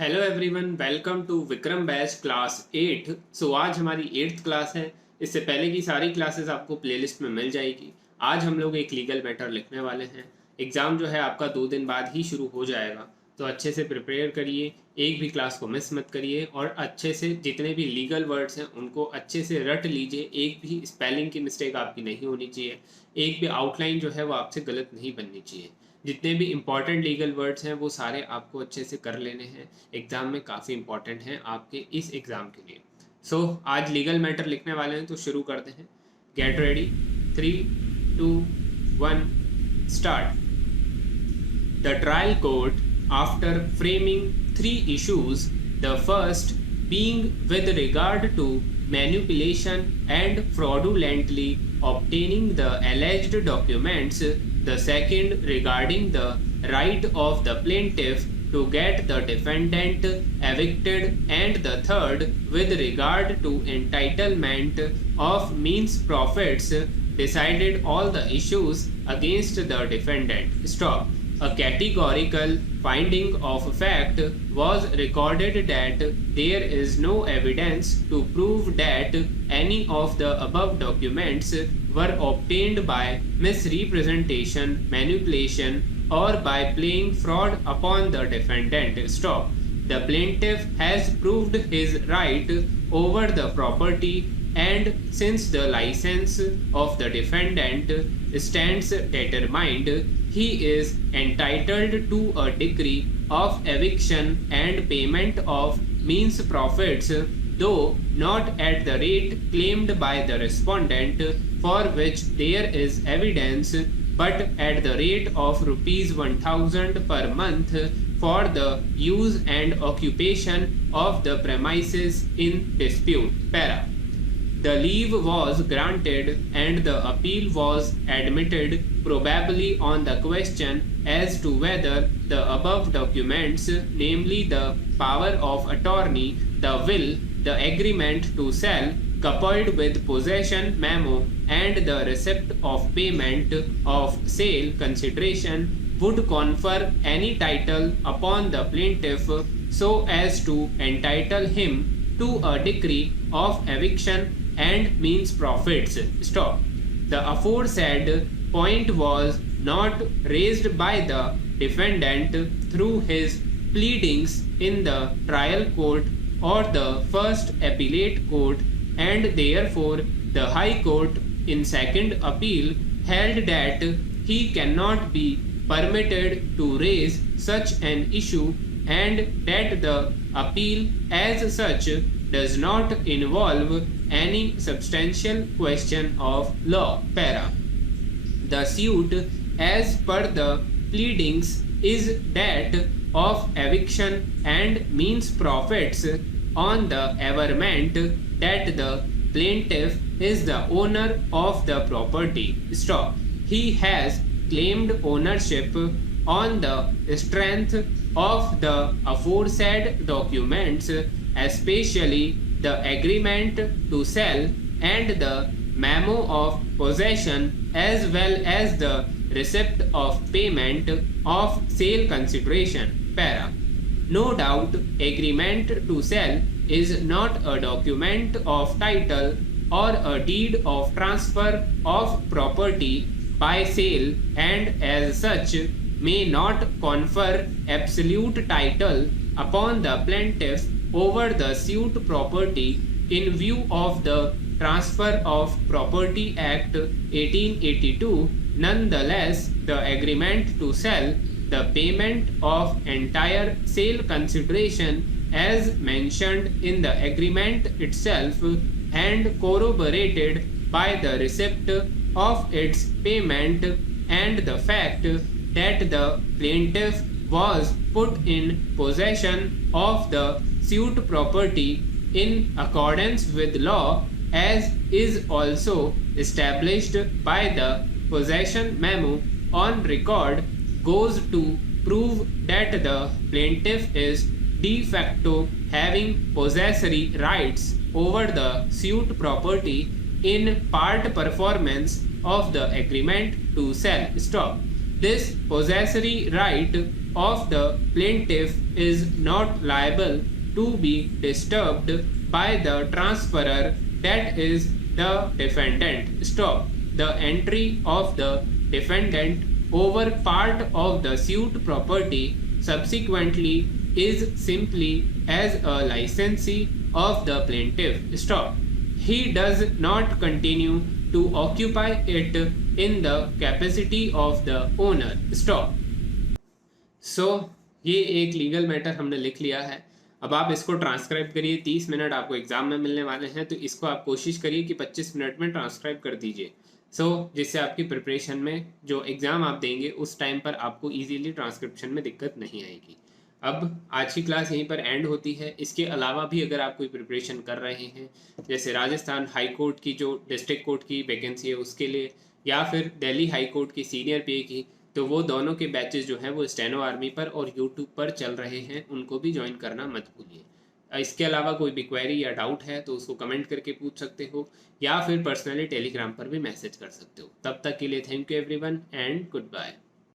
Hello everyone, welcome to Vikram batch class 8। So आज हमारी 8th class है। इससे पहले की सारी क्लासेस आपको प्लेलिस्ट में मिल जाएगी। आज हम लोग एक लीगल मैटर लिखने वाले हैं। एग्ज़ाम जो है आपका 2 दिन बाद ही शुरू हो जाएगा, तो अच्छे से प्रिपेयर करिए, एक भी क्लास को मिस मत करिए और अच्छे से जितने भी लीगल वर्ड्स हैं उनको अच्छे से रट लीजिए। एक भी स्पेलिंग की मिस्टेक आपकी नहीं होनी चाहिए, एक भी आउटलाइन जो है वो आपसे गलत नहीं बननी चाहिए। जितने भी इंपॉर्टेंट लीगल वर्ड्स हैं वो सारे आपको अच्छे से कर लेने हैं। एग्ज़ाम में काफ़ी इंपॉर्टेंट हैं आपके इस एग्ज़ाम के लिए। सो आज लीगल मैटर लिखने वाले हैं, तो शुरू करते हैं। Get ready, 3, 2, 1 start. The trial court, after framing three issues, the first being with regard to manipulation and fraudulently obtaining the alleged documents, the second regarding the right of the plaintiff to get the defendant evicted, and the third with regard to entitlement of means profits, decided all the issues against the defendant. Stop. A categorical finding of fact was recorded that there is no evidence to prove that any of the above documents were obtained by misrepresentation, manipulation, or by playing fraud upon the defendant. Stop. The plaintiff has proved his right over the property, and since the license of the defendant stands determined, he is entitled to a decree of eviction and payment of means profits, though not at the rate claimed by the respondent, for which there is evidence, but at the rate of rupees 1000 per month for the use and occupation of the premises in dispute. Para. The leave was granted and the appeal was admitted, probably on the question as to whether the above documents, namely the power of attorney, the will, the agreement to sell, coupled with possession memo and the receipt of payment of sale consideration, would confer any title upon the plaintiff so as to entitle him to a decree of eviction and means profits. Stop. The aforesaid point was not raised by the defendant through his pleadings in the trial court or the first appellate court, and therefore the High Court in second appeal held that he cannot be permitted to raise such an issue, and that the appeal as such does not involve any substantial question of law. Para. The suit as per the pleadings is that of eviction and means profits on the averment that the plaintiff is the owner of the property. Stop. He has claimed ownership on the strength of the aforesaid documents, especially the agreement to sell and the memo of possession, as well as the receipt of payment of sale consideration. Para. No doubt, agreement to sell is not a document of title or a deed of transfer of property by sale, and as such may not confer absolute title upon the plaintiff over the suit property in view of the Transfer of Property Act 1882. Nonetheless, the agreement to sell, the payment of entire sale consideration as mentioned in the agreement itself and corroborated by the receipt of its payment, and the fact that the plaintiff was put in possession of the suit property in accordance with law, as is also established by the possession memo on record, goes to prove that the plaintiff is de facto having possessory rights over the suit property in part performance of the agreement to sell. Stop. This possessory right of the plaintiff is not liable to be disturbed by the transferor, that is the defendant. Stop. The entry of the defendant over part of the suit property subsequently is simply as a licensee of the plaintiff. Stop. He does not continue to occupy it in the capacity of the owner. Stop. ये एक legal matter हमने लिख लिया है. अब आप इसको transcribe करिए. 30 मिनट आपको एग्जाम में मिलने वाले हैं, तो इसको आप कोशिश करिए कि 25 मिनट में ट्रांसक्राइब कर दीजिए. जिससे आपकी प्रिपरेशन में जो एग्ज़ाम आप देंगे उस टाइम पर आपको इजीली ट्रांसक्रिप्शन में दिक्कत नहीं आएगी. अब आज की क्लास यहीं पर एंड होती है. इसके अलावा भी अगर आप कोई प्रिपरेशन कर रहे हैं, जैसे राजस्थान हाई कोर्ट की जो डिस्ट्रिक्ट कोर्ट की वैकेंसी है उसके लिए, या फिर दिल्ली हाई कोर्ट की सीनियर पीए की, तो वो दोनों के बैचेस जो हैं वो स्टेनो आर्मी पर और यूट्यूब पर चल रहे हैं, उनको भी ज्वाइन करना मत भूलिए. इसके अलावा कोई भी क्वेरी या डाउट है तो उसको कमेंट करके पूछ सकते हो, या फिर पर्सनली टेलीग्राम पर भी मैसेज कर सकते हो. तब तक के लिए thank you everyone and good bye.